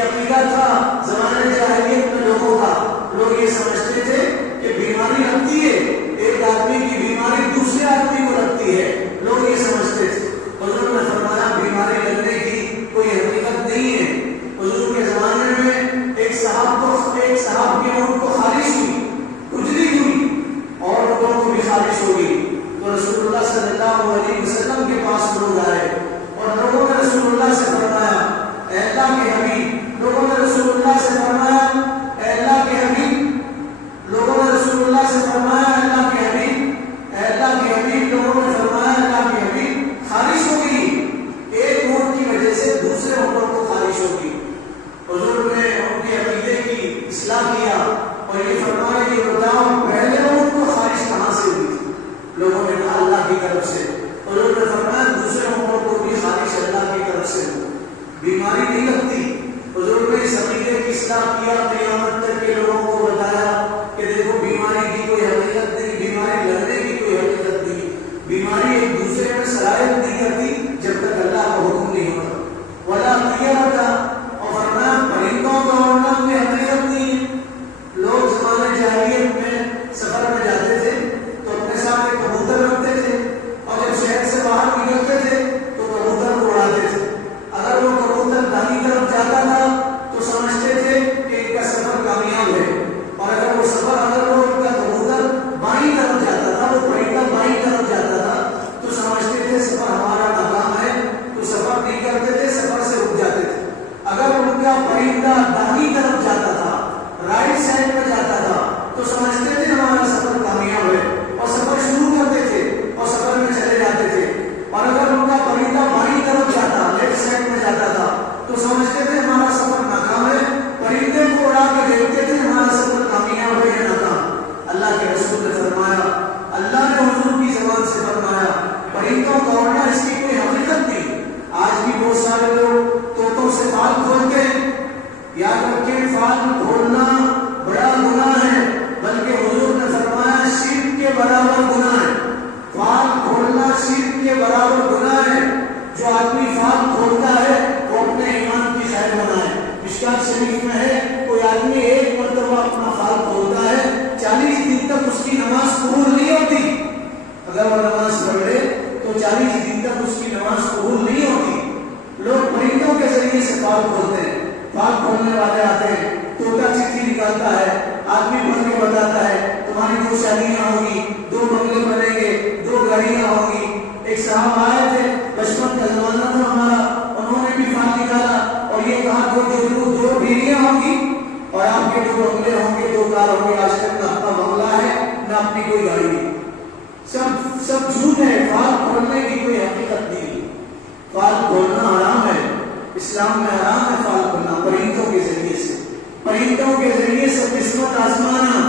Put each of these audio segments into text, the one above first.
عقیدہ تھا زمانے جاہلیت میں لوگوں کا. لوگ یہ سمجھتے تھے کہ بیماری اور یہ فرمایا کہ بتاؤ پہلے ان کو خواہش کہاں سے ہوئی تھی؟ لوگوں نے کہا اللہ کی طرف سے. اور انہوں نے فرمایا دوسرے عمر کو بھی خواہش اللہ کی طرف سے ہو. بیماری نہیں لگتی. حضور نے اس عقیدے کی اصلاح کیا, قیامت تک کے لوگوں کو بتایا کہ دیکھو بیماری کی کوئی حقیقت نہیں, بیماری لگنے کی کوئی حقیقت نہیں. بیماری ایک دوسرے میں سرایت نہیں کرتی جب تک اللہ کا حکم نہیں ہوتا. ولا کیا ہوتا اور فرمایا پرندوں کا اڑنا کوئی حقیقت نہیں ہے. لوگ زمانے جاہلیت میں سفر میں جاتے تھے تو اپنے ساتھ ایک کبوتر رکھتے تھے اور جب شہر سے باہر نکلتے تھے تو کبوتر کو اڑاتے تھے. اگر وہ کبوتر دائیں طرف جاتا تھا تو سمجھتے تھے کہ ان کا سفر کامیاب ہے, اور اگر وہ ان کا کبوتر بائیں طرف جاتا تھا, وہ پرندہ بائیں طرف جاتا تھا تو سمجھتے تھے سفر ہمارا ناکام ہے, تو سفر نہیں کرتے تھے, سفر سے رک جاتے تھے. اگر ان کا پرندہ دائیں طرف جاتا تھا, رائٹ سائڈ میں جاتا تھا تو سمجھتے تھے ہمارا سفر کامیاب ہے اور سفر شروع کرتے تھے اور سفر میں چلے جاتے تھے. اور اگر ان کا پرندہ بائیں طرف جاتا, لیفٹ سائڈ میں جاتا تھا تو سمجھتے تھے ہمارا سفر ناکام ہے, پرندے کو اڑا کے دیکھتے تھے ہمارا سفر کامیاب ہے یا ناکام. اللہ کے رسول نے فرمایا, اللہ نے حضور کی زبان سے فرمایا پرندوں کا اڑنا اس کی کوئی حقیقت نہیں. آج بھی بہت سارے لوگ طوطوں سے فال کھولتے ہیں. یاد رکھیں فال کھولنا بڑا گناہ ہے, بلکہ حضور نے فرمایا شرک کے برابر گناہ ہے. فال کھولنا شرک کے برابر گناہ ہے. جو آدمی فال کھولتا ہے وہ اپنے ایمان کی خیر بنائے. مشکات شریف میں ہے کوئی آدمی ایک مرتبہ اپنا فال کھولتا ہے 40 دن تک اس کی نماز قبول نہیں ہوتی. اگر وہ نماز پڑھ لے تو 40 دن تک اس کی نماز قبول نہیں ہوتی. لوگ پرندوں کے ذریعے سے فال کھولتے ہیں. فال کھولنے والے آتے ہیں, طوطا چٹھی نکالتا ہے, آدمی پڑھ کے بتاتا ہے تمہاری 2 شادیاں ہوگی, 2 بنگلے بنیں گے, 2 گاڑیاں ہوگی. ایک صاحب آئے تھے, بچپن کا زمانہ تھا ہمارا, انہوں نے بھی فال نکالا اور یہ کہا 2 بیویاں ہوں گی اور آپ کے 2 بنگلے ہوں گے, 2 کار ہوں گے. آج تک نہ اپنا بنگلہ ہے نہ اپنی کوئی گاڑی ہے. سب جھوٹ ہے. فال کھولنے کی کوئی حقیقت نہیں. فال کھولنا حرام ہے, اسلام میں حرام ہے فال کھولنا. پرندوں کے ذریعے سے, پرندوں کے ذریعے سے قسمت آزمانا,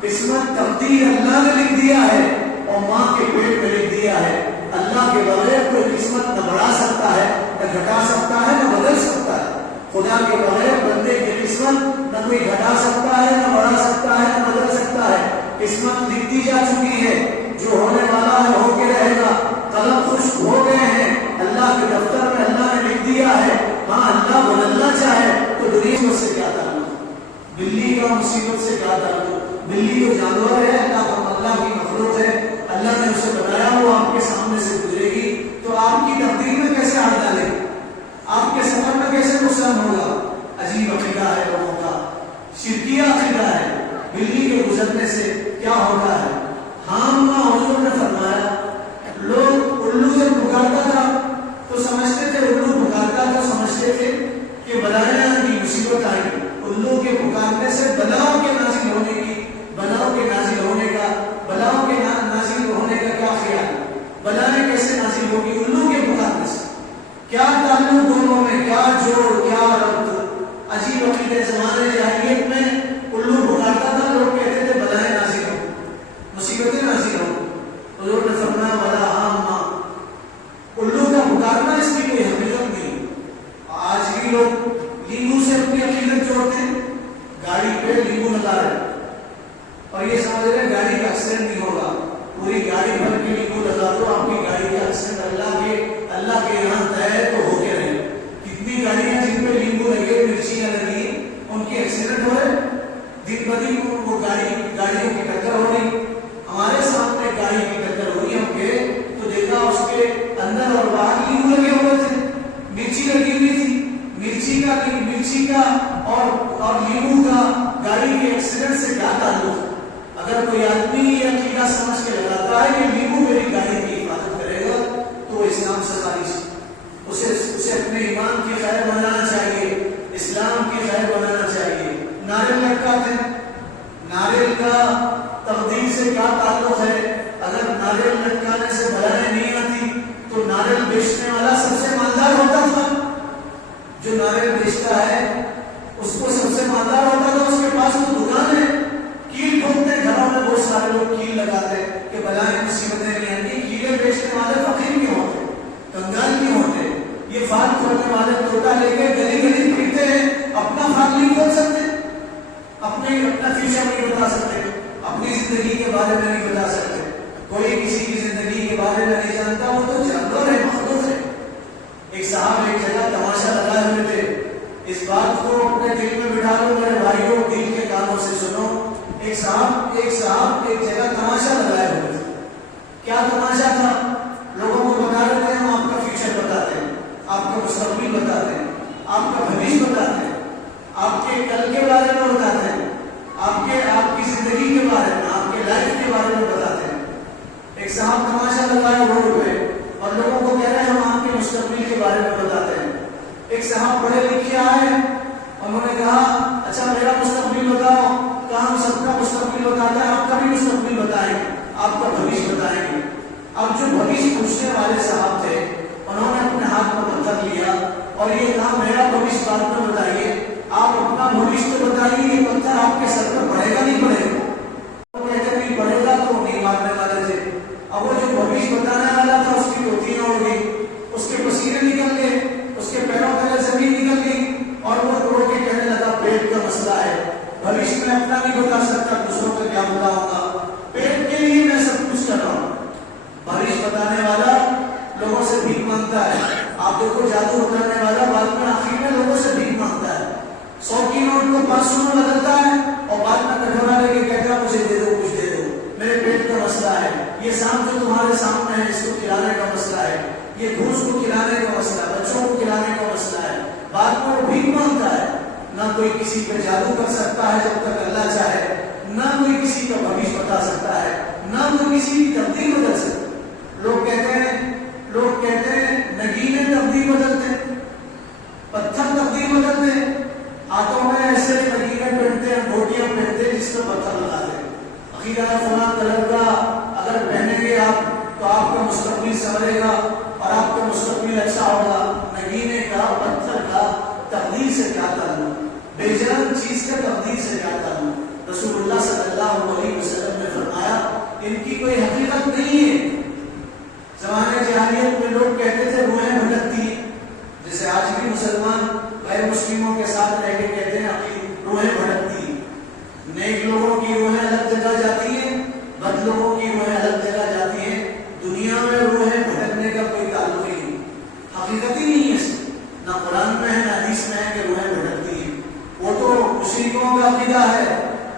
قسمت تقدیر اللہ نے لکھ دیا ہے اور ماں کے پیٹ میں لکھ دیا ہے. اللہ کے بغیر کوئی قسمت نہ بڑھا سکتا ہے, نہ گھٹا سکتا ہے, نہ بدل سکتا ہے. خدا کے بغیر بندے کی قسمت نہ کوئی گھٹا سکتا ہے, نہ بڑھا سکتا ہے, نہ بدل سکتا ہے. قسمت لکھتی جا چکی ہے, جو ہونے والا ہے ہو کے رہے گا. قلم خشک ہو گئے ہیں, اللہ کے دفتر میں اللہ نے لکھ دیا ہے. ہاں اللہ بدلنا چاہے تو دنیا سے کیا تعلق, بلی کا مصیبت سے کیا تعلق. بلی جو جانور ہے اللہ کی مخلوق ہے, اللہ نے اسے بتایا وہ آپ کے سامنے سے گزرے گی تو آپ کی تقدیر میں کیسے ہاتھ ڈالے گی, آپ کے سفر میں کیسے نقصان ہوگا. عجیب عقیدہ ہے لوگوں کا, شرکیہ عقیدہ ہے. بلی کے گزرنے سے کیا ہوتا ہے. ہاں حضور نے فرمایا لوگ الو جب پکارتا تھا تو سمجھتے تھے, الو پکارتا تو سمجھتے تھے کہ بلائیں کی مصیبت آئی. الو کے پکارنے سے بلاؤں کے نازل ہونے کی, بلاؤں کے نازل ہونے کا, بلاؤں کے نازل ہونے کا کیا خیال. بلائیں کیسے نازل ہوگی الو کے پکارنے سے. کیا تعلق دونوں میں, کیا جوڑ, کیا ربط. عجیب عقیدے. زمانے جاہلیت میں الو پکارتا تھا, لوگ کہتے تھے بلائیں نازل ہو, مصیبتیں نازل ہو. حضور نے فرمایا ولا عامہ, الو کا پکارنا اس کی کوئی حقیقت نہیں. آج بھی لوگ لیمو سے اپنی عقیدت جوڑتے ہیں. گاڑی پہ لیمو لگا رہے اور یہ سمجھ رہے گاڑی کا ایکسیڈنٹ نہیں ہوگا. پوری گاڑی بھر کے لیمو لگا دو, آپ کی گاڑی کا ایکسیڈنٹ اللہ کے یہاں طے تو ہو کے رہے. کتنی گاڑیاں جن پہ لیمو لگے, مرچیاں لگی, ان کی ایکسیڈنٹ ہو رہے. دن بدن وہ گاڑیوں کی ٹکر ہو رہی. ہمارے سامنے گاڑی کی ٹکر ہو رہی, ہم گئے تو دیکھا اس کے اندر اور باہر لیمو لگے ہوئے تھے, مرچی لگی ہوئی تھی. مرچی کا اور لیمو کا گاڑی کے ایکسیڈنٹ سے کیا تعلق. اگر کوئی آدمی یہ عقیدہ سمجھ کے لگاتا ہے کہ لیمو میری گاڑی کی حفاظت کرے گا تو وہ اسلام سے خارج ہے. اسے اپنے ایمان کی خیر بنانا چاہیے, اسلام کی خیر بنانا چاہیے. ناریل لٹکاتے ہیں, ناریل کا تقدیر سے کیا تعلق ہے. اگر ناریل لٹکانے سے بلائیں نہیں آتی تو ناریل بیچنے والا سب سے مالدار ہوتا تھا. جو ناریل بیچتا ہے اس کو سب سے مالدار ہوتا تھا, اس کے پاس تو دکان ہے بتا سکتے, اپنی زندگی کے بارے میں نہیں بتا سکتے. کوئی کسی کی زندگی کے بارے میں نہیں جانتا, وہ تو جانور ہے, مخلوق ہے. ایک صاحب ایک جگہ تماشا لگائے ہوئے تھے. اس بات کو اپنے دل میں بٹھا لو میرے بھائیوں, دل کے کانوں سے سنو. ایک صاحب ایک جگہ تماشا لگائے ہوئے تھے. کیا تماشا تھا؟ لوگوں کو بتا رہے تھے ہم آپ کا فیوچر بتاتے ہیں, آپ کا مستقبل بتاتے ہیں, آپ کا بھوش بتاتے ہیں, آپ کے کل کے بارے میں بتاتے ہیں, آپ کی زندگی کے بارے میں, آپ کے لائف کے بارے میں بتاتے ہیں. ایک صاحب تماشا لگائے روڈ پہ اور لوگوں کو کہہ رہے ہیں ہم آپ کے مستقبل کے بارے میں بتاتے ہیں. ایک صاحب پڑھے لکھے آئے, انہوں نے کہا اچھا میرا مستقبل بتاؤ. کہا ہم سب کا مستقبل بتاتے ہیں, آپ کا بھی مستقبل بتائیں گے, آپ کا بھوش بتائیں گے. اب جو بھوش پوچھنے والے صاحب تھے انہوں نے اپنے ہاتھ میں پتھر لیا اور یہ کہا میرا بھوش بعد میں بتائیے, آپ اپنا بھوش تو بتائیے, یہ پتھر آپ کے سر پر پڑے گا نہیں پڑے گا؟ وہ کہتے نہیں پڑے گا تو نہیں مارنے والے تھے. اب وہ جو بھوش بتانے والا تھا اس کی دھوتیاں اڑ گئی, اس کے پسینے نکل گئے, اس کے پیروں تلے زمین نکل گئی اور وہ رو کے کہنے لگا پیٹ کا مسئلہ ہے, بھوش میں اپنا نہیں بتا سکتا, دوسروں کا کیا بتاؤں گا, پیٹ کے لیے میں سب کچھ کر رہا ہوں. بھوش بتانے والا لوگوں سے بھیک مانگتا ہے. آپ دیکھو جادو بتانے والا بعد میں آخر میں لوگوں سے بھیک مانگتا ہے. 100 کی نوٹ کو 500 میں بدلتا ہے اور بعد میں کٹورا لے کے کہتا ہے مجھے دے دو, کچھ دے دو, میرے پیٹ کا مسئلہ ہے, یہ سانپ جو تمہارے سامنے ہے اس کو کھلانے کا مسئلہ ہے, یہ گھوس کو کھلانے کا مسئلہ ہے, بچوں کو کھلانے کا مسئلہ ہے. بعد میں وہ بھیک مانگتا ہے. نہ کوئی کسی پہ جادو کر سکتا ہے جب تک اللہ چاہے, نہ کوئی کسی کا بھوش بتا سکتا ہے, نہ کوئی کسی کی تقدیر بدل سکتا ہے. لوگ کہتے ہیں نگینے تقدیر بدلتے ہیں, پتھر تقدیر بدلتے ہیں. ہاتھوں میں ایسے نگینے پہنتے ہیں, بوٹیاں پہنتے ہیں جس پر پتھر لگاتے ہیں. عقیدہ فلاں کلر کا اگر پہنیں گے آپ تو آپ کا مستقبل سنورے گا اور آپ کا مستقبل اچھا ہوگا. نگینے کا, پتھر کا تقدیر سے کیا تعلق, بےجان چیز کا تقدیر سے کیا تعلق. رسول اللہ صلی اللہ علیہ وسلم نے فرمایا ان کی کوئی حقیقت نہیں ہے. زمانے جاہلیت میں لوگ کہتے تھے روحیں بھٹکتی ہیں, جیسے آج بھی مسلمان غیر مسلموں کے ساتھ رہ کے کہتے ہیں روحیں بھٹکتی ہیں. نیک لوگوں کی روحیں الگ جگہ جاتی ہیں, بد لوگوں کی روحیں الگ جگہ جاتی ہیں. دنیا میں روحیں بھٹکنے کا کوئی تعلق ہی نہیں, حقیقت ہی نہیں ہے اس میں, نہ قرآن میں ہے نہ حدیث میں ہے کہ روحیں بھٹکتی ہیں. وہ تو مشرکوں کا عقیدہ ہے,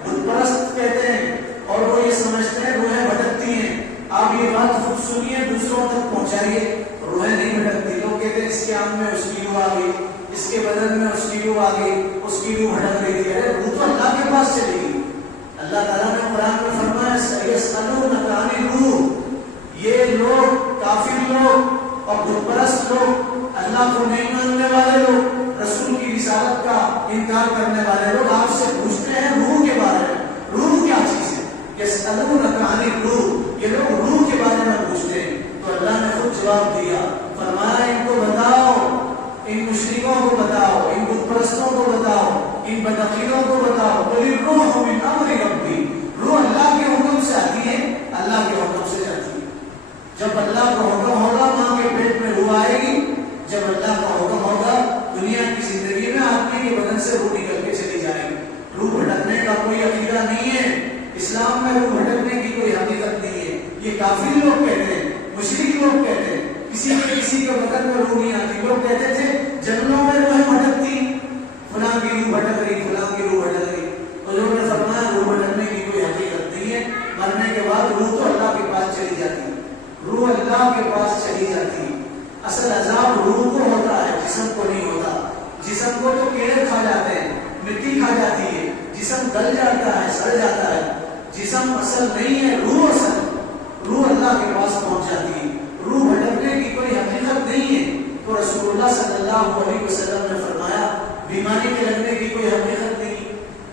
بت پرست کہتے ہیں اور وہ یہ سمجھتے ہیں روحیں بھٹکتی ہیں. آپ یہ بات خود سنیے, دوسروں تک پہنچائیے, روحیں نہیں بھٹکتی. لوگ کہتے ہیں اس کے آنکھ میں اس کی روح آ گئی, اس کے بدن میں اس کی روح آ گئی, اس کی روح بھٹک رہی تھی. ارے روح تو اللہ کے پاس چلے گی. اللہ تعالیٰ نے قرآن میں فرمایا سیسألونک عن الروح, یہ لوگ کافر لوگ اور بت پرست لوگ, اللہ کو نہیں ماننے والے لوگ, رسول کی رسالت کا انکار کرنے والے لوگ آپ سے پوچھتے ہیں روح کے بارے میں. روح کیا چیز ہے؟ یسألونک عن الروح, یہ لوگ روح کے بارے میں پوچھتے ہیں. تو اللہ نے خود جواب دیا, فرمایا ان کو بتاؤ, ان مشرکوں کو بتاؤ, ان بت پرستوں کو بتاؤ, ان بدعقیدوں کو بتاؤ, قل الروح من امر ربی, روح اللہ کے حکم سے آتی ہے, اللہ کے حکم سے جاتی ہے. جب اللہ کا حکم ہوگا ماں کے پیٹ میں روح آئے گی, جب اللہ کا حکم ہوگا دنیا کی زندگی میں آدمی کے بدن سے روح نکل کے چلی جائے گی. روح بھٹکنے کا کوئی عقیدہ نہیں ہے اسلام میں, روح بھٹکنے کی کوئی حقیقت نہیں ہے. یہ کافر لوگ کہتے ہیں, مشرک لوگ کہتے ہیں کسی کے بدن میں روح نہیں آتی. لوگ کہتے تھے جنگلوں میں روح بھٹکتی, فلاں کی روح بھٹک رہی, فلاں کی روح بھٹک رہی. حضور نے فرمایا روح بھٹکنے کی کوئی حقیقت نہیں ہے. مرنے کے بعد روح تو اللہ کے پاس چلی جاتی ہے, روح اللہ کے پاس چلی جاتی ہے. اصل عذاب روح کو ہوتا ہے, جسم کو نہیں ہوتا. جسم کو تو کیڑے کھا جاتے ہیں, مٹی کھا جاتی ہے, جسم گل جاتا ہے, سڑ جاتا ہے. جسم اصل نہیں ہے, روح اصل. روح اللہ کے پاس پہنچ جاتی ہے. روح بھٹکنے کی کوئی حقیقت نہیں ہے. تو رسول اللہ صلی اللہ علیہ وسلم نے فرمایا بیماری کے لگنے کی کوئی حقیقت نہیں,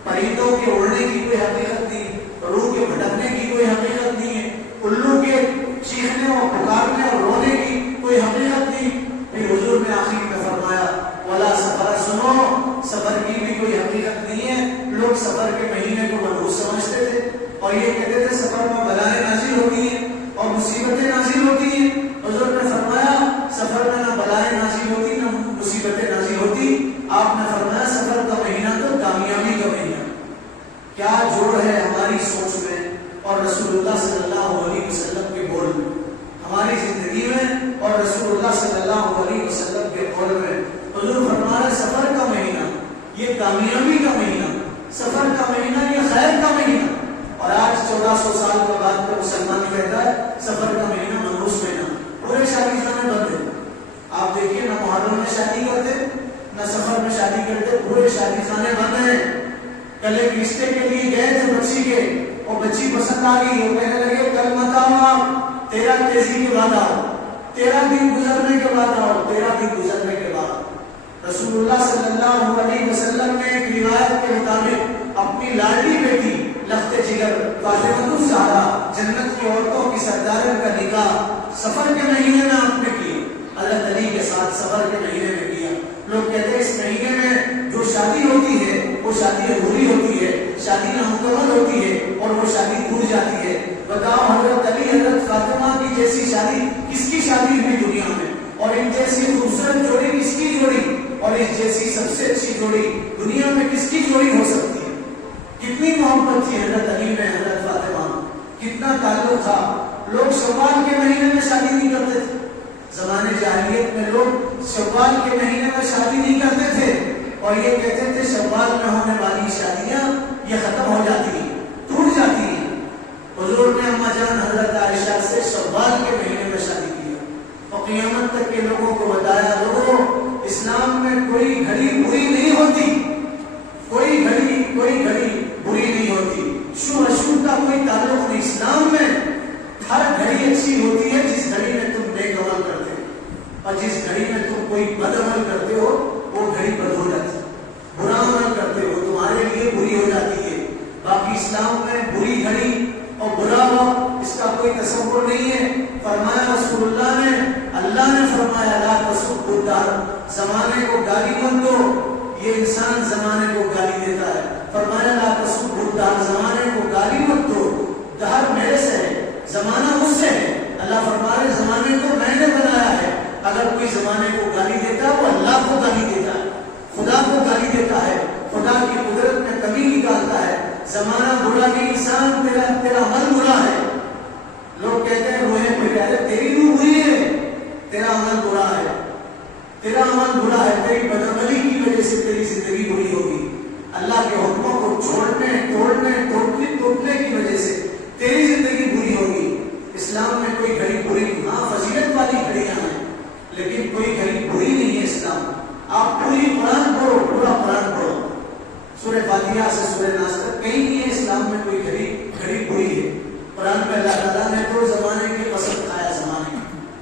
پرندوں کے اڑنے کی کوئی حقیقت نہیں, روح کے بھٹکنے کی کوئی حقیقت نہیں ہے, الو کے چیخنے اور پکارنے اور رونے کی کوئی حقیقت نہیں. پھر حضور نے آخر میں فرمایا ولا سفر, سنو سفر کی بھی کوئی حقیقت نہیں ہے. لوگ سفر کے مہینے کو منحوس سمجھتے تھے اور یہ کہتے تھے سفر میں بلائیں نازل ہوتی ہیں اور مصیبتیں نازل ہوتی ہیں. حضور نے فرمایا سفر میں نہ بلائیں نازل ہوتی نہ مصیبتیں نازل ہوتی. آپ نے فرمایا سفر کا مہینہ تو کامیابی کا مہینہ. کیا جوڑ ہے ہماری سوچ میں اور رسول اللہ صلی اللہ علیہ وسلم کے بول میں، ہماری زندگی میں اور رسول اللہ صلی اللہ علیہ وسلم کے قول میں۔ حضور فرما رہے سفر کا مہینہ یہ کامیابی کا مہینہ، سفر کا مہینہ یہ خیر کا مہینہ۔ اور آج 1400 سال کے بعد کا مسلمان کہتا ہے سفر کا مہینہ منحوس مہینہ، پورے شادی خانے بند ہیں۔ آپ دیکھیے نہ محرم میں شادی کرتے نہ سفر میں شادی کرتے، پورے شادی خانے بند ہیں۔ کل ایک رشتے کے لیے گئے تھے بچی کے، اور بچی پسند آ گئی، وہ کہنے لگے کل مت آؤ آپ، 13 تیزی کے بعد آؤ، 13 دن گزرنے کے بعد آؤ، 13 دن گزرنے کے بعد۔ رسول اللہ صلی اللہ علیہ وسلم نے ایک روایت کے مطابق اپنی لاڈلی بیٹی لخت جگر فاطمہ الزہرا جنت کی عورتوں کی سردارن کا نکاح سفر کے مہینے میں آپ نے کیا، حضرت علی کے ساتھ سفر کے مہینے میں کیا۔ لوگ کہتے ہیں اس مہینے میں جو شادی ہوتی ہے وہ شادی ادھوری ہوتی ہے، شادی نامکمل ہوتی ہے اور وہ شادی ٹوٹ جاتی ہے۔ بتاؤ حضرت علی حضرت فاطمہ کی جیسی شادی کس کی شادی ہوئی دنیا میں، اور ان جیسی خوبصورت جوڑی کس کی جوڑی، اور اس جیسی سب سے اچھی جوڑی دنیا میں کس کی جوڑی ہو سکتی ہے؟ کتنی محبت تھی حضرت علی میں حضرت فاطمہ، کتنا تعلق تھا۔ لوگ شوال کے مہینے میں شادی نہیں کرتے تھے، زمانے جاہلیت میں لوگ شوال کے مہینے میں شادی نہیں کرتے تھے، اور یہ کہتے تھے شوال میں ہونے والی شادیاں یہ ختم ہو جاتی ہیں، ٹوٹ جاتی ہیں۔ حضور نے اما جان حضرت عائشہ سے شوال کے مہینے میں شادی کی اور قیامت تک کے لوگوں کو بتایا لوگوں اسلام میں کوئی گھڑی بری نہیں ہوتی، کوئی گھڑی بری نہیں ہوتی، شو اشور کا کوئی تعلق نہیں۔ اسلام میں ہر گھڑی اچھی ہوتی ہے جس گھڑی میں تم نیک عمل کرتے ہو، اور جس گھڑی میں تم کوئی بد عمل کرتے ہو وہ گھڑی بد ہو جاتی ہے، برا عمل کرتے ہو تمہارے لیے بری ہو جاتی ہے۔ باقی اسلام میں بری گھڑی اور برا وقت اس کا کوئی تصور نہیں ہے۔ فرمایا رسول اللہ نے، اللہ نے فرمایا لا تسبوا الدہر، زمانے کو گالی مت دو، یہ انسان زمانے کو گالی دیتا ہے۔ فرمایا لا تسبوا الدہر، زمانے کو گالی مت دو، دہر میرے سے ہے، زمانہ مجھ سے ہے۔ اللہ فرمائے زمانے کو میں نے بنایا ہے، اگر کوئی زمانے کو گالی دیتا ہے وہ اللہ کو گالی دیتا ہے، خدا کو گالی دیتا ہے، خدا کی قدرت میں کمی نکالتا ہے۔ زمانہ برا کہ انسان تیرا عمل برا ہے، لوگ کہتے ہیں روحیں پہ کہتے ہیں تیری روح بری ہے، تیرا عمل برا ہے، تیرا عمل برا ہے، تیری بدعملی کی وجہ سے تیری زندگی بری ہوگی، اللہ کے حکموں کو چھوڑنے توڑنے کی وجہ سے تیری زندگی بری ہوگی۔ اسلام میں کوئی گھڑی بری، ہاں فضیلت والی گھڑیاں ہیں لیکن کوئی گھڑی بری نہیں ہے اسلام۔ آپ پوری قرآن پڑھو، پورا قرآن پڑھو، سورہ فاتحہ سے سورہ ناس تک کہیں نہیں ہے اسلام میں کوئی گھڑی بری ہے۔ قرآن میں اللہ تعالیٰ نے تو زمانے کی قسم کھایا،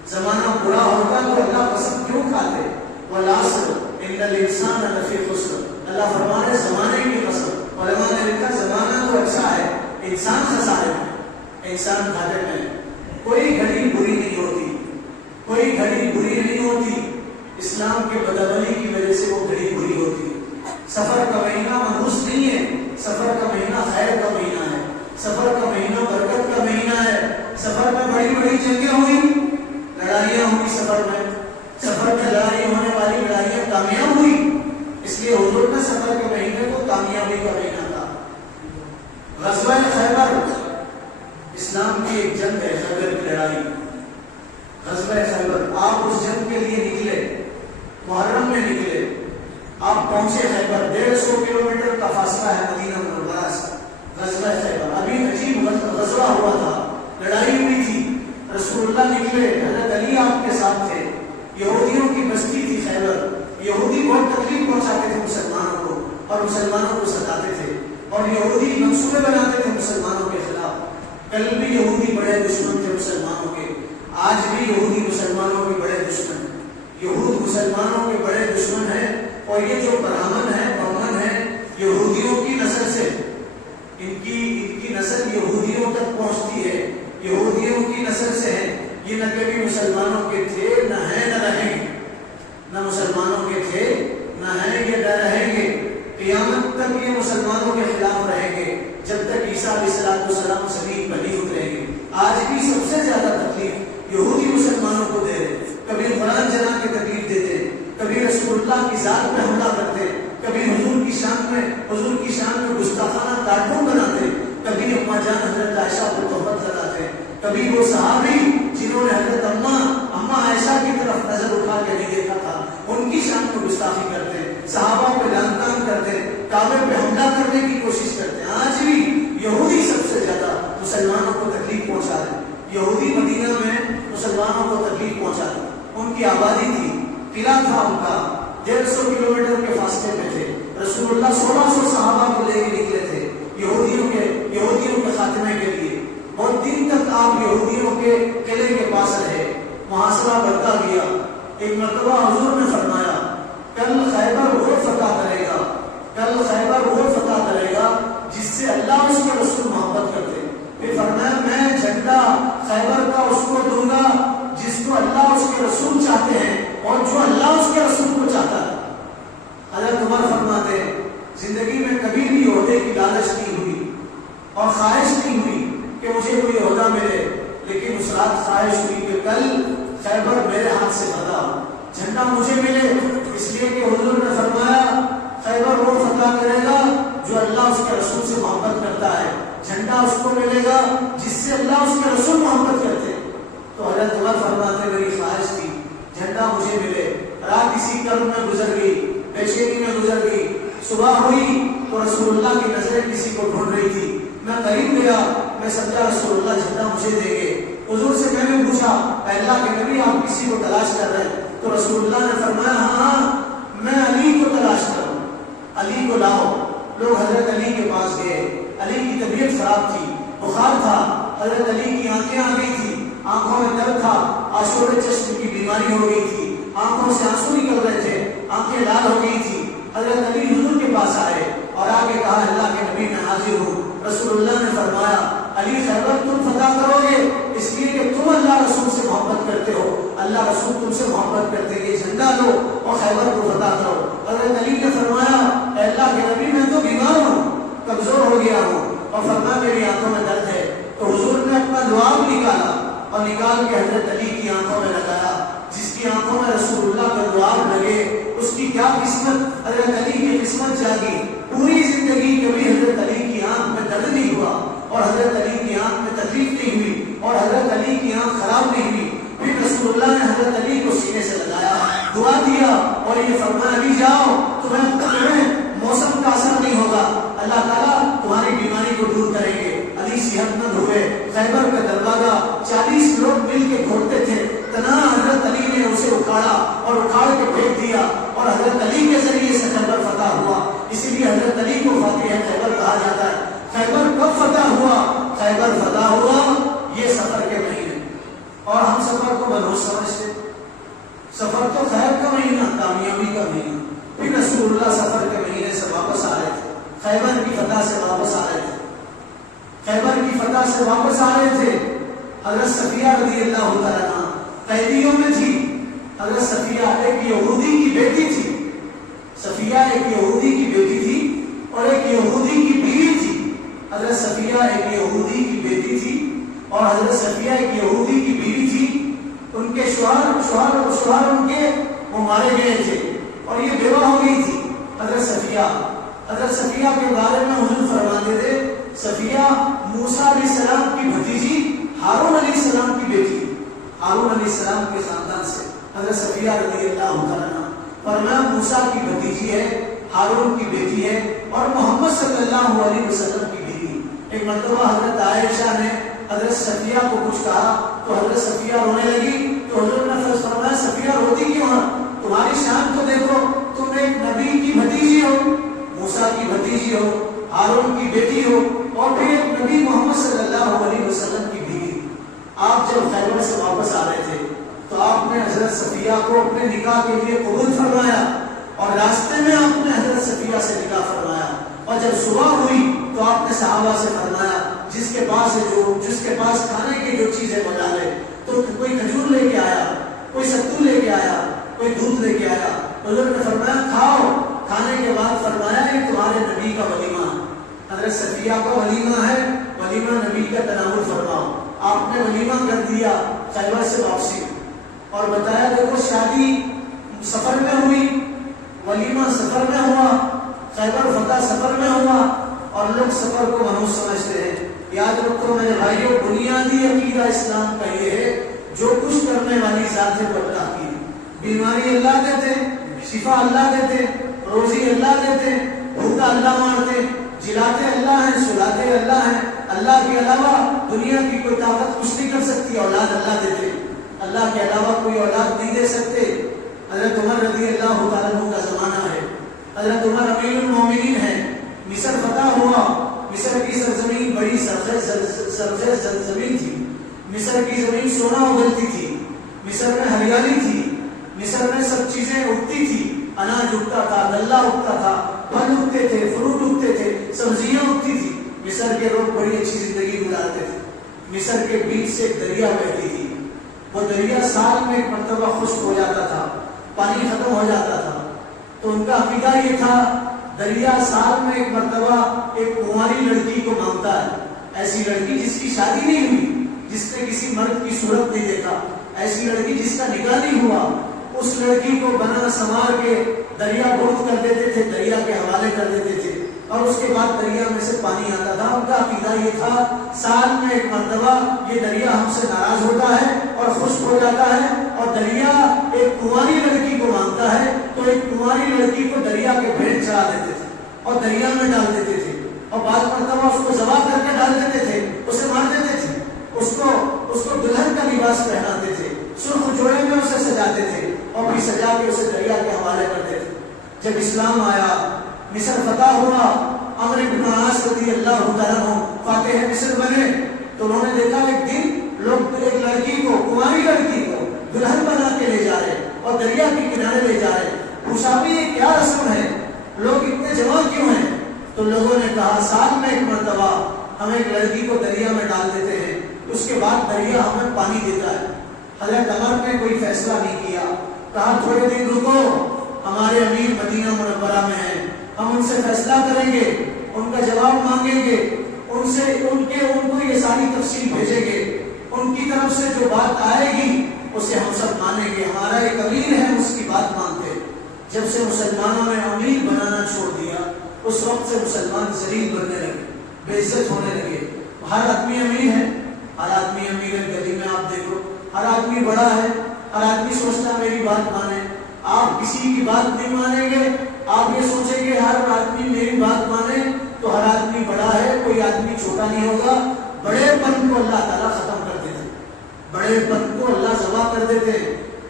زمانہ برا ہوتا تو اللہ قسم کیوں کھاتے؟ والعصر ان الانسان لفی خسر، اللہ فرمانے زمانے کی قسم۔ علماء نے لکھا زمانہ تو اچھا ہے، انسان خسارے میں، انسان گھاٹے میں۔ کوئی گھڑی بری نہیں ہوتی، کوئی گھڑی بری نہیں ہوتی، اسلام کے بدعملی کی وجہ سے وہ گھڑی بری ہوتی ہے۔ سفر کا مہینہ منحوس نہیں ہے، سفر کا مہینہ خیر کا مہینہ ہے، سفر کا مہینہ برکت کا مہینہ ہے۔ سفر میں بڑی بڑی جنگیں ہوئی، لڑائیاں ہوئی، سفر میں لڑائی ہونے والی لڑائیاں کامیاب ہوئی، اس لیے حضور نے سفر کے مہینے کو کامیابی کا مہینہ تھا۔ غزوہ خیبر اسلام کی ایک جنگ ہے، خیبر کی لڑائی، غزوہ خیبر۔ آپ اس جنگ کے لیے نکلے، محرم میں نکلے، آپ پہنچے خیبر، 150 کلومیٹر کا فاصلہ ہے مدینہ منورہ سے۔ غزوہ خیبر ابھی عجیب غزوہ ہوا تھا، لڑائی ہوئی تھی، رسول اللہ نکلے، حضرت علی آپ کے ساتھ تھے، یہودیوں کی بستی تھی خیبر، یہودی بہت تکلیف پہنچاتے تھے مسلمانوں کو اور مسلمانوں کو ستاتے تھے، اور یہودی منصوبے بناتے تھے مسلمانوں کے خلاف۔ کل بھی یہودی بڑے دشمن تھے مسلمانوں کے، آج بھی یہودی مسلمانوں کے بڑے دشمن ہیں، یہود مسلمانوں کے بڑے دشمن ہیں، اور یہ جو برہمن ہے بہمن ہے یہودیوں کی نسل سے، ان کی نسل یہودیوں تک پہنچتی ہے، یہودیوں کی نسل سے ہے۔ یہ نہ کبھی مسلمانوں کے تھے، نہ ہیں نہ رہیں گے، نہ مسلمانوں کے تھے نہ ہیں یہ نہ رہیں گے، قیامت تک یہ مسلمانوں کے خلاف رہیں گے جب تک عیسیٰ علیہ السلام زمین پر نہیں اتریں گے۔ آج بھی سب سے زیادہ تکلیف یہودی مسلمانوں کو دے رہے، کبھی قرآن جنا کے تکلیف دیتے، کبھی رسول اللہ کی ذات پہ حملہ کرتے، کبھی حضور کی شان میں گستاخانہ کارٹون بناتے، کبھی کبھی وہ صحابی جنہوں نے حضرت اماں عائشہ کی طرف نظر اٹھا کے نہیں دیکھا تھا، ان کی شان کو گستاخی کرتے ہیں، صحابہ پہ لعن طعن کرتے ہیں، کعبے پہ حملہ کرنے کی کوشش کرتے ہیں۔ آج بھی یہودی سب سے زیادہ مسلمانوں کو تکلیف پہنچا رہے ہیں۔ یہودی مدینہ میں مسلمانوں کو تکلیف پہنچا رہے ہیں۔ ان کی آبادی تھی، قلعہ تھا ان کا، 150 کلومیٹر کے فاصلے میں تھے۔ رسول اللہ 1600 صحابہ کو لے کے نکلے تھے یہودیوں کے خاتمے کے لیے۔ بہت دن تک آپ یہودیوں کے قلعے کے پاس رہے، محاصرہ بڑھتا گیا۔ ایک مرتبہ حضور نے فرمایا کل خیبر وہ فتح کرے گا، کل خیبر وہ فتح کرے گا جس سے اللہ اس کے رسول محبت کرتے۔ پھر فرمایا میں جھنڈا خیبر کا اس کو دوں گا جس کو اللہ اس کے رسول چاہتے ہیں اور جو اللہ اس کے رسول کو چاہتا ہے۔ حضرت عمر فرماتے ہیں زندگی میں کبھی بھی عہدے کی لالچ نہیں ہوئی اور خواہش نہیں ہوئی کہ مجھے کوئی عہدہ ملے، لیکن اس رات خواہش ہوئی کہ کل خیبر میرے ہاتھ سے فتح ہو، جھنڈا مجھے ملے، اس لیے کہ حضور نے فرمایا خیبر وہ فتح کرے گا جو اللہ اس کے رسول سے محبت کرتا ہے، جھنڈا اس کو ملے گا جس سے اللہ اس کے رسول محبت کرتے۔ تو حضرت عمر فرماتے میری خواہش تھی جھنڈا مجھے ملے، رات اسی کرب میں گزر گئی، بے چینی میں گزر گئی۔ صبح ہوئی تو رسول اللہ کی نظریں کسی کو ڈھونڈ رہی تھی، میں قریب گیا، میں سمجھا رسول اللہ جھنڈا مجھے دیں گے۔ حضور سے میں نے پوچھا اے اللہ کے نبی آپ کسی کو تلاش کر رہے ہیں؟ تو رسول اللہ نے فرمایا ہاں میں علی کو تلاش کر رہا ہوں، علی کو لاؤ۔ لوگ حضرت علی کے پاس گئے، علی کی طبیعت خراب تھی، بخار تھا، حضرت علی کی آنکھیں آ گئی تھی، آنکھوں میں درد تھا، آشور چشم کی بیماری ہو گئی تھی، آنکھوں سے آنسو نکل رہے تھے، آنکھیں لال ہو گئی تھی۔ حضرت علی حضور کے پاس آئے اور آگے کہا اللہ کے نبی میں حاضر ہوں۔ رسول اللہ نے فرمایا علی خیبر تم فتح کرو گے اس لیے کہ تم اللہ رسول سے محبت کرتے ہو، اللہ رسول تم سے محبت کرتے ہیں، یہ جھنڈا لو اور خیبر کو فتح کرو۔ حضرت علی نے فرمایا اے اللہ کے نبی میں تو بیمار ہوں، کمزور ہو گیا ہوں، اور فرمایا میری آنکھوں میں درد ہے۔ تو حضور نے اپنا دعاب نکالا اور نکال کے حضرت علی کی آنکھوں میں لگایا۔ جس کی آنکھوں میں رسول اللہ کا دعاب لگے اس کی کیا قسمت، حضرت علی کی قسمت جاگی۔ پوری زندگی کبھی حضرت علی کی آنکھ میں درد نہیں ہوا اور حضرت علی کی آنکھ میں تکلیف نہیں ہوئی اور حضرت علی کی آنکھ خراب نہیں ہوئی۔ پھر رسول اللہ نے حضرت علی کو سینے سے لگایا، دعا دیا اور یہ فرمایا علی جاؤ تمہیں موسم کا اثر نہیں ہوگا، اللہ تعالیٰ تمہاری بیماری کو دور کریں گے۔ علی صحت مند ہوئے، خیبر کا دروازہ 40 لوگ مل کے کھولتے تھے، تنہا حضرت علی نے اسے اکھاڑا اور اکھاڑ کے پھینک دیا اور حضرت علی کے ذریعے سے خیبر فتح ہوا۔ اسی لیے حضرت علی کو فاتح خیبر کہا جاتا ہے۔ خیبر کب فتح ہوا؟ خیبر فتح ہوا یہ سفر کے مہینے، اور ہم سفر کو بنوس سمجھتے، سفر تو خیر کا مہینہ، کامیابی کا مہینہ۔ پھر رسول اللہ سفر کے مہینے سے واپس آ رہے تھے، خیبر کی فتح سے واپس آ رہے تھے، خیبر کی فتح سے واپس آ رہے تھے۔ حضرت صفیہ رضی اللہ تعالیٰ عنہ قیدیوں میں تھی۔ حضرت صفیہ ایک یہودی کی بیٹی تھی، صفیہ ایک یہودی کی بیٹی تھی اور ایک یہودی کی بیوی تھی۔ حضرت صفیہ ایک یہودی کی بیٹی تھی اور حضرت صفیہ ایک یہودی کی بیوی تھی۔ ان کے شوہر ان کے وہ مارے گئے تھے اور یہ بیوہ ہو گئی تھی حضرت صفیہ کے بارے میں حضور فرماتے تھے صفیہ موسیٰ علیہ السلام کی بھتیجی ہارون علیہ السلام کی بیٹی، ہارون علیہ السلام کے خاندان سے حضرت صفیہ رضی اللہ عنہ۔ فرمایا موسیٰ کی بھتیجی ہے، ہارون کی بیٹی ہے اور محمد صلی اللہ علیہ وسلم کی بیوی۔ ایک مرتبہ حضرت عائشہ نے حضرت صفیہ کو کچھ کہا تو حضرت صفیہ رونے لگی، تو حضور نے فرمایا صفیہ روتی کیوں ہے؟ تمہاری شان تو دیکھو، تم ایک نبی کی بھتیجی ہو، موسیٰ کی بھتیجی ہو، ہارون کی بیٹی ہو اور پھر ایک نبی محمد صلی اللہ علیہ وسلم کی بیوی۔ آپ جب خیبر سے واپس آ رہے تھے تو آپ نے حضرت صفیہ کو اپنے نکاح کے لیے قبول فرمایا اور راستے میں آپ نے حضرت صفیہ سے نکاح فرمایا، اور جب صبح ہوئی تو آپ نے صحابہ سے فرمایا جس کے پاس کھانے کی جو چیزیں بنا لے، تو کوئی کھجور لے کے آیا، کوئی ستو لے کے آیا، کوئی دودھ لے کے آیا، حضور نے فرمایا کھاؤ۔ کھانے کے بعد فرمایا یہ تمہارے نبی کا ولیمہ ہے، حضرت صفیہ کا ولیمہ ہے، ولیمہ نبی کا تناول فرماؤ۔ آپ نے ولیمہ کر دیا خیبر سے واپسی، اور بتایا دیکھو شادی سفر میں ہوئی، ولیمہ سفر میں ہوا، خیبر فتح سفر میں ہوا، اور لوگ سفر کو منحوس سمجھتے ہیں۔ یاد رکھو میرے بھائیوں، بنیادی عقیدہ اسلام کا یہ ہے جو کچھ کرنے والی ذات ہے وہ اللہ کی ہے۔ بیماری اللہ دیتے، شفا اللہ دیتے، روزی اللہ دیتے، بھوکا اللہ مارتے، جلاتے اللہ ہیں، سلاتے اللہ ہیں۔ اللہ کے علاوہ دنیا کی کوئی طاقت کچھ نہیں کر سکتی، اولاد اللہ دیتے، اللہ کے علاوہ کوئی اولاد نہیں دے سکتے۔ حضرت عمر رضی اللہ تعالیٰ عنہ کا زمانہ ہے، حضرت عمر امیر المومنین ہے، مصر فتح ہوا، مصر کی سرزمین بڑی سرخیز زمین تھی، مصر کی زمین سونا اگلتی تھی، مصر میں ہریالی تھی، مصر میں سب چیزیں اگتی تھی، اناج اگتا تھا، غلہ اگتا تھا، پھل اگتے تھے، فروٹ اگتے تھے، سبزیاں اگتی تھی۔ مصر کے لوگ بڑی اچھی زندگی گزارتے تھے۔ مصر کے بیچ سے ایک دریا بہتی تھی، وہ دریا سال میں ایک مرتبہ خشک ہو جاتا تھا، پانی ختم ہو جاتا تھا۔ تو ان کا عقیدہ یہ تھا دریا سال میں ایک مرتبہ ایک کنواری لڑکی کو مانگتا ہے، ایسی لڑکی جس کی شادی نہیں ہوئی، جس نے کسی مرد کی صورت نہیں دیکھا، ایسی لڑکی جس کا نکاح نہیں ہوا، اس لڑکی کو بنا سنوار کے دریا بوٹ کر دیتے تھے، دریا کے حوالے کر دیتے تھے، اور اس کے بعد دریا میں سے پانی آتا تھا۔ ان کا عقیدہ یہ تھا سال میں ایک مرتبہ یہ دریا ہم سے ناراض ہوتا ہے اور خشک ہو جاتا ہے، اور دریا ایک کنواری لڑکی کو مانگتا ہے، تو ایک کنواری لڑکی کو دریا کے بھیڑ چڑھا دیتے تھے اور دریا میں ڈال دیتے تھے، اور بعض مرتبہ اس کو ذبح کر کے ڈال دیتے تھے، اسے مار دیتے تھے، اس کو دلہن کا لباس پہناتے تھے، سرخ جوڑے میں اسے سجاتے تھے، اور پھر سجا کے اسے دریا کے حوالے کرتے تھے۔ جب اسلام آیا، مصر فتح ہوا، عمرو بن عاص رضی اللہ تعالیٰ عنہ فاتح مصر بنے، تو انہوں نے دیکھا ایک دن لوگ ایک لڑکی کو، کنواری لڑکی کو دلہن بنا کے لے جا رہے اور دریا کے کنارے لے جا رہے۔ پوچھا بھی یہ کیا رسم ہے، لوگ اتنے جمع کیوں ہیں؟ تو لوگوں نے کہا سال میں ایک مرتبہ ہم ایک لڑکی کو دریا میں ڈال دیتے ہیں، اس کے بعد دریا ہمیں پانی دیتا ہے۔ حضرت عمر نے کوئی فیصلہ نہیں کیا، کہا تھوڑے دن رکو، ہمارے امیر مدینہ منورہ میں ہیں، ہم ان سے فیصلہ کریں گے، ان کا جواب مانگیں گے، ان کو یہ ساری تفصیل بھیجیں گے، ان کی طرف سے جو بات آئے گی اسے ہم سب مانیں گے، ہمارا ایک امیر ہے اس کی بات مانتے۔ جب سے مسلمانوں نے امیر بنانا چھوڑ دیا، اس وقت سے مسلمان ذلیل بننے لگے، بے عزت ہونے لگے۔ ہر آدمی امیر ہے، ہر آدمی امیر ہے، گلی میں آپ دیکھو ہر آدمی بڑا ہے، ہر آدمی سوچتا میری بات مانے۔ آپ کسی کی بات نہیں مانیں گے، آپ یہ سوچیں گے ہر آدمی میری بات مانے تو ہر آدمی بڑا ہے، کوئی آدمی چھوٹا نہیں ہوگا۔ بڑے پن کو اللہ تعالیٰ ختم کر دیتے، بڑے پن کو اللہ ذبح کر دیتے،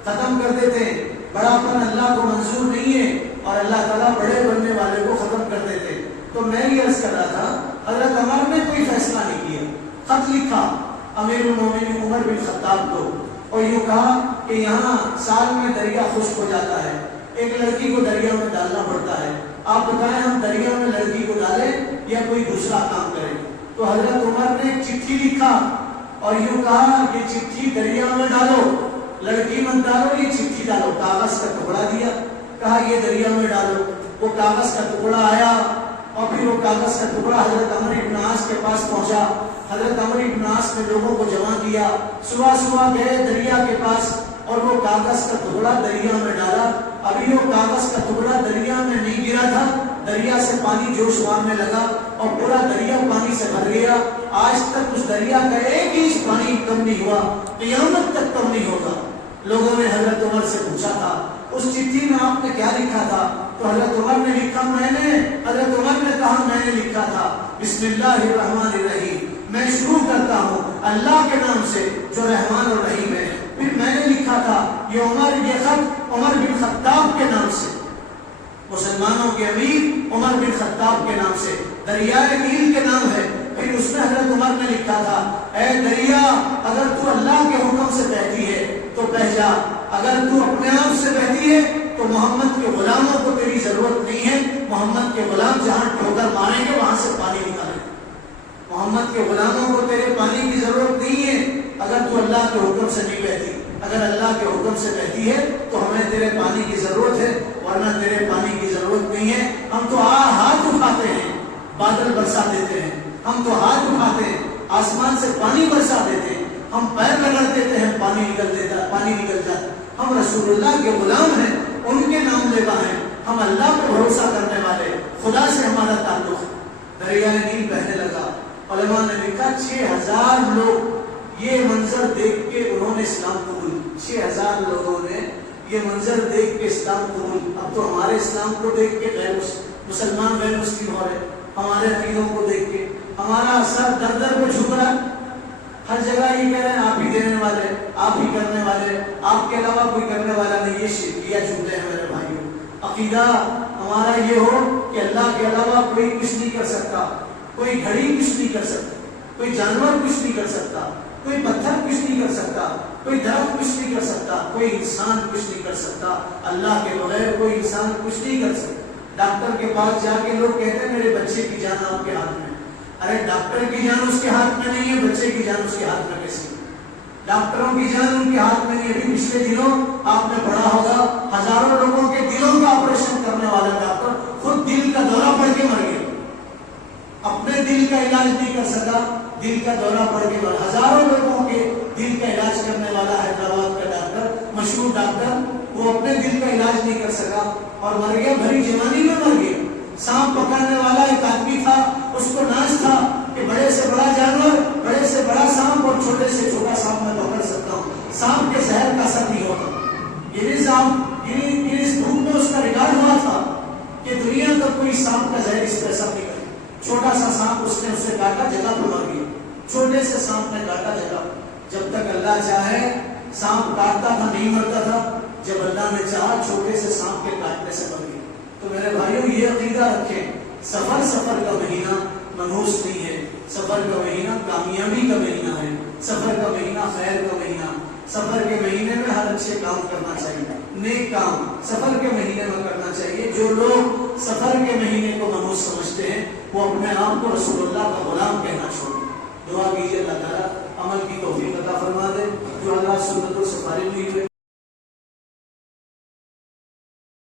ختم کر دیتے۔ بڑا پن اللہ کو منظور نہیں ہے، اور اللہ تعالیٰ بڑے بننے والے کو ختم کر دیتے۔ تو میں یہ عرض کر رہا تھا، حضرت عمر نے کوئی فیصلہ نہیں کیا، خط لکھا امیر المومنین عمر بن خطاب کو، اور یوں کہا کہ یہاں سال میں دریا خشک ہو جاتا ہے، ایک لڑکی کو دریا میں ڈالنا پڑتا ہے، آپ بتائیں ہم دریا میں لڑکی کو ڈالیں یا کوئی دوسرا کام کریں؟ تو حضرت عمر نے ایک چٹھی لکھا اور یوں کہا یہ چٹھی دریا میں ڈالو، لڑکی مت ڈالو، یہ چٹھی ڈالو۔ کاغذ کا ٹکڑا دیا، کہا یہ دریا میں ڈالو۔ وہ کاغذ کا ٹکڑا آیا، اور پھر وہ کاغذ کا ٹکڑا حضرت عمرو بن عاص کے پاس پہنچا۔ حضرت عمرو بن عاص نے لوگوں کو جمع کیا، صبح صبح گئے دریا کے پاس اور وہ کاغذ کا ٹکڑا دریا میں ڈالا۔ ابھی وہ کاغذ کا ٹکڑا دریا میں نہیں گرا تھا، دریا سے پانی جوش مارنے لگا اور پورا دریا پانی سے بھر گیا۔ آج تک اس دریا کا ایک انچ پانی کم نہیں ہوا، قیامت تک کم نہیں ہوگا۔ لوگوں نے حضرت عمر سے پوچھا تھا اس چٹھی میں آپ نے کیا لکھا تھا؟ تو حضرت عمر نے لکھا حضرت عمر نے کہا میں نے لکھا تھا بسم اللہ الرحمن الرحیم، میں شروع کرتا ہوں اللہ کے نام سے جو رحمان اور رحیم ہے۔ پھر میں نے لکھا تھا یہ خط عمر بن خطاب کے نام سے، مسلمانوں کے امیر عمر بن خطاب کے نام سے، دریائے نیل کے نام ہے۔ پھر اس میں حضرت عمر نے لکھا تھا اے دریا اگر تو اللہ کے حکم سے بہتی ہے تو بہ جا، اگر تو اپنے آپ سے بہتی ہے تو محمد کے غلاموں کو تیری ضرورت نہیں ہے، محمد کے غلام جہاں ٹھوکر ماریں گے وہاں سے پانی نکالیں، محمد کے غلاموں کو تیرے پانی کی ضرورت نہیں ہے اگر تو اللہ کے حکم سے نہیں بہتی۔ اگر اللہ کے حکم سے بہتی ہے تو ہمیں تیرے پانی کی ضرورت ہے، ورنہ تیرے پانی کی ضرورت نہیں ہے۔ ہم تو ہاتھ اٹھاتے ہیں بادل برسا دیتے ہیں، ہم تو ہاتھ اٹھاتے ہیں آسمان سے پانی برسا دیتے ہیں، ہم پیر رگڑ دیتے ہیں پانی نکل جاتا ہے۔ ہم رسول اللہ کے غلام ہیں، ان کے نام لیوا ہیں، ہم اللہ پہ بھروسہ کرنے والے، خدا سے ہمارا تعلق۔ دریائے نیل بہنے لگا، علماء نے لکھا 6000 لوگ یہ منظر دیکھ کے انہوں نے اسلام قبول، 6000 لوگوں نے یہ منظر دیکھ کے اسلام قبول۔ اب تو ہمارے اسلام کو دیکھ کے غیر مسلمان غیر مسلم ہو رہے، ہمارے عقیدوں کو دیکھ کے ہمارا سر در در پہ جھک رہا ہے، ہر جگہ یہ کہہ رہے ہیں آپ ہی دینے والے، آپ ہی کرنے والے، آپ کے علاوہ کوئی کرنے والا نہیں۔ یہ شرکیہ جملے ہیں میرے بھائیوں۔ عقیدہ ہمارا یہ ہو کہ اللہ کے علاوہ کوئی کچھ نہیں کر سکتا، کوئی گھڑی کچھ نہیں کر سکتا، کوئی جانور کچھ نہیں کر سکتا، کوئی پتھر کچھ نہیں کر سکتا، کوئی درخت کچھ نہیں کر سکتا، کوئی انسان کچھ نہیں کر سکتا، اللہ کے بغیر کوئی انسان کچھ نہیں کر سکتا۔ ڈاکٹر کے پاس جا کے لوگ کہتے ہیں میرے بچے کی جان آپ کے ہاتھ میں، ارے ڈاکٹر کی جان اس کے ہاتھ میں نہیں ہے، بچے کی جان اس کے ہاتھ میں کیسے؟ ڈاکٹروں کی جان ان کے ہاتھ میں نہیں ہے۔ ابھی پچھلے دنوں آپ نے پڑھا ہوگا ہزاروں لوگوں کے دلوں کا آپریشن کرنے والا ڈاکٹر خود دل کا دورہ پڑ کے مر گیا، اپنے دل کا علاج نہیں کر سکا، دل کا دورہ پڑ کے مر۔ ہزاروں لوگوں کے دل کا علاج کرنے والا حیدرآباد کا ڈاکٹر، مشہور ڈاکٹر، وہ اپنے دل کا علاج نہیں کر سکا اور مر گیا، بھری جوانی میں مر گیا۔ سانپ پکڑنے والا ایک آدمی تھا، اس کو ناز تھا کہ بڑے سے بڑا جانور، بڑے سے بڑا سانپ اور چھوٹے سے چھوٹا سانپ میں پکڑ سکتا ہوں، سانپ کے زہر کا اثر نہیں ہوتا۔ اس دھوپ میں اس کا ریکارڈ ہوا تھا کہ دنیا کا کوئی سانپ کا زہر اس پہ اثر نہیں کرے۔ چھوٹا سا سانپ اس نے اسے کاٹا، جگہ پہ مر گیا۔ چھوٹے سے سانپ نے کاٹا جگہ، جب تک اللہ چاہے سانپ کاٹتا تھا نہیں مرتا تھا، جب اللہ نے چاہا چھوٹے سے سانپ کے کاٹنے سے مر گیا۔ تو میرے بھائیوں یہ عقیدہ رکھیں، سفر کا مہینہ منحوس نہیں ہے، سفر کا مہینہ کامیابی کا مہینہ ہے، سفر کا مہینہ خیر کا مہینہ۔ سفر کے مہینے میں ہر اچھے کام کرنا چاہیے، نیک کام سفر کے مہینے میں کرنا چاہیے۔ جو لوگ سفر کے مہینے کو منحوس سمجھتے ہیں وہ اپنے آپ کو رسول اللہ کا غلام کہنا چھوڑیں۔ دعا کیجیے اللہ تعالیٰ عمل کی توفیق عطا فرما دے، جو اللہ سنتوں سے فارغ ہوئی ہوئے